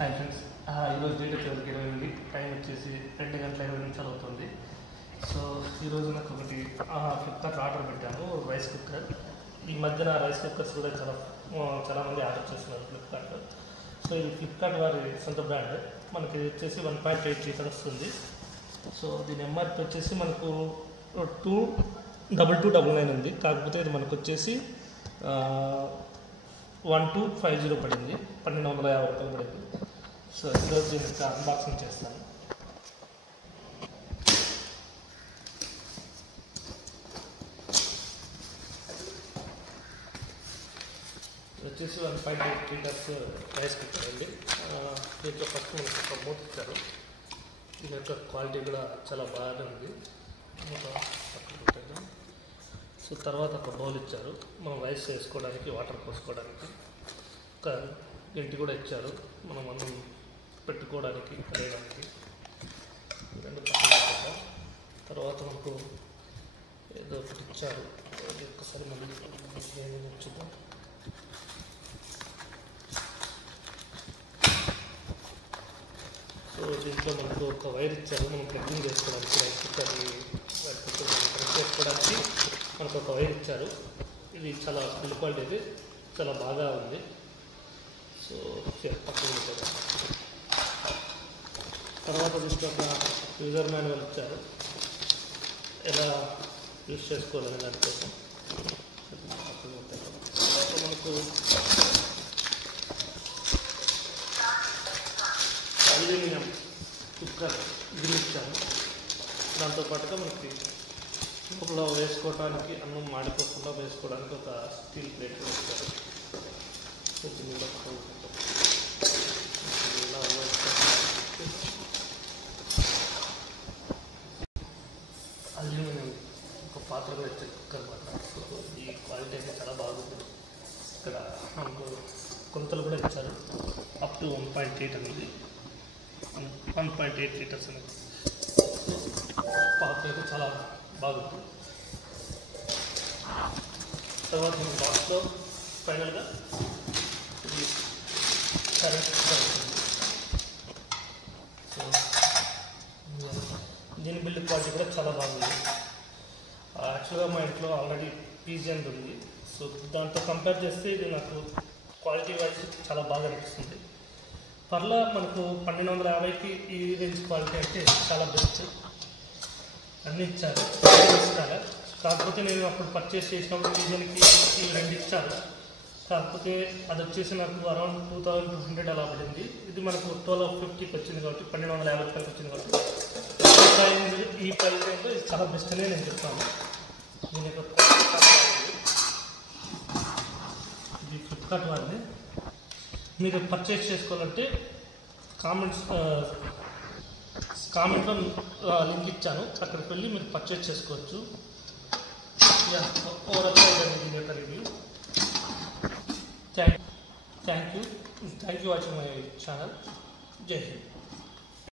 Hi friends, ఈరోజు date వచ్చేసరికి 28 time వచ్చేసి 2:20 అవుతుంది. సో ఈరోజు నాకు ఒకటి ఫ్లిప్కార్ట్ ఆర్డర్ పెట్టాను, రైస్ కుక్కర్. ఈ మధ్యన రైస్ కుక్కర్స్ కూడా చాలామంది ఆర్డర్ చేస్తున్నారు ఫ్లిప్కార్ట్లో. సో ఇది ఫ్లిప్కార్ట్ వారి సొంత బ్రాండ్. మనకి వచ్చేసి 1.8 లీటర్ వస్తుంది. సో దీని ఎంఆర్పి వచ్చేసి మనకు 22299 ఉంది. కాకపోతే ఇది మనకు వచ్చేసి 1250 పడింది, 1250 రూపాయలు పడింది. సో ఈరోజు దీనికి అన్బాక్సింగ్ చేస్తాను. వచ్చేసి 1.8 లీటర్స్ రైస్ కుక్కర్ అండి. దీంట్లో ఫస్ట్ మనకు ఒక మూత ఇచ్చారు. దీని యొక్క క్వాలిటీ కూడా చాలా బాగానే ఉంది. మూత పక్కన పెట్టాను. సో తర్వాత ఒక బౌల్ ఇచ్చారు, మనం రైస్ వేసుకోవడానికి, వాటర్ పోసుకోవడానికి. ఒక గంటి కూడా ఇచ్చారు, మనం అన్నం పెట్టుకోవడానికి, కడగడానికి. రెండు పక్కన పెట్టాం. తర్వాత మనకు ఏదో ఒకటి ఇచ్చారు, అది ఒక్కసారి మళ్ళీ ఏదైనా చూద్దాం. సో దీంట్లో మనకు ఒక వైర్ ఇచ్చారు, మనం ప్లగ్గింగ్ చేసుకోవడానికి, రైస్ కుక్కర్ని కనెక్ట్ చేసుకోవడానికి మనకు ఒక వైర్ ఇచ్చారు. ఇది చాలా బిల్డ్ క్వాలిటీ, ఇది చాలా బాగా ఉంది. సో పక్కన పెట్టారు. తర్వాత దీంట్లో ఒక యూజర్ మాన్యువల్ ఇచ్చారు, ఎలా యూజ్ చేసుకోవాలని దానికోసం. పక్కన పెట్టారు. తర్వాత మనకు అల్యూమినియం కుక్కర్ గిన్నె ఇచ్చారు. దాంతోపాటుగా మనకి లోపల వేసుకోవడానికి, అన్నం మాడిపోకుండా వేసుకోవడానికి ఒక స్టీల్ ప్లేట్ కూడా ఇచ్చారు. అల్యూమినియం ఒక పాత్ర కూడా ఇచ్చారు, కుక్కర్ పాత్ర. ఈ క్వాలిటీ అయితే చాలా బాగుంది. ఇక్కడ మనకు కొలతలు కూడా ఇచ్చారు, అప్ టు 1.8 అనేది, 1.8 లీటర్స్ అనేది. పాత్ర అయితే చాలా బాగుంది. తర్వాత మన బాక్స్లో ఫైనల్గా ఇది కరెంట్ వస్తుంది. సో దీని బిల్డ్ క్వాలిటీ కూడా చాలా బాగుంది. యాక్చువల్గా మా ఇంట్లో ఆల్రెడీ పీజియన్ ఉంది. సో దాంతో కంపేర్ చేస్తే ఇది నాకు క్వాలిటీ వైజ్ చాలా బాగా అనిపిస్తుంది. పర్లా మనకు 1250కి ఈ రేంజ్ క్వాలిటీ అంటే చాలా బెస్ట్. అన్నీ ఇచ్చారు, ఇస్తారు. కాకపోతే నేను అప్పుడు పర్చేస్ చేసినప్పుడు పీజియన్కి ఈ రెండు ఇచ్చారు. కాకపోతే అది వచ్చేసి నాకు అరౌండ్ 2200 అలా పడింది. ఇది మనకు 1250కి వచ్చింది కాబట్టి, 1250 రూపాయలకి వచ్చింది కాబట్టి ఈ ప్రైస్ రేంజ్లో ఇది చాలా బెస్ట్ అనే నేను చెప్తాను. దీని యొక్క ఇది ఫ్లిప్కార్ట్ వారిని. మీరు పర్చేస్ చేసుకోవాలంటే కామెంట్లో లింక్ ఇచ్చాను, అక్కడికి వెళ్ళి మీరు పర్చేస్ చేసుకోవచ్చు. ఓవరాల్గా దీని యొక్క review. Thank you watching my channel. జై హింద్.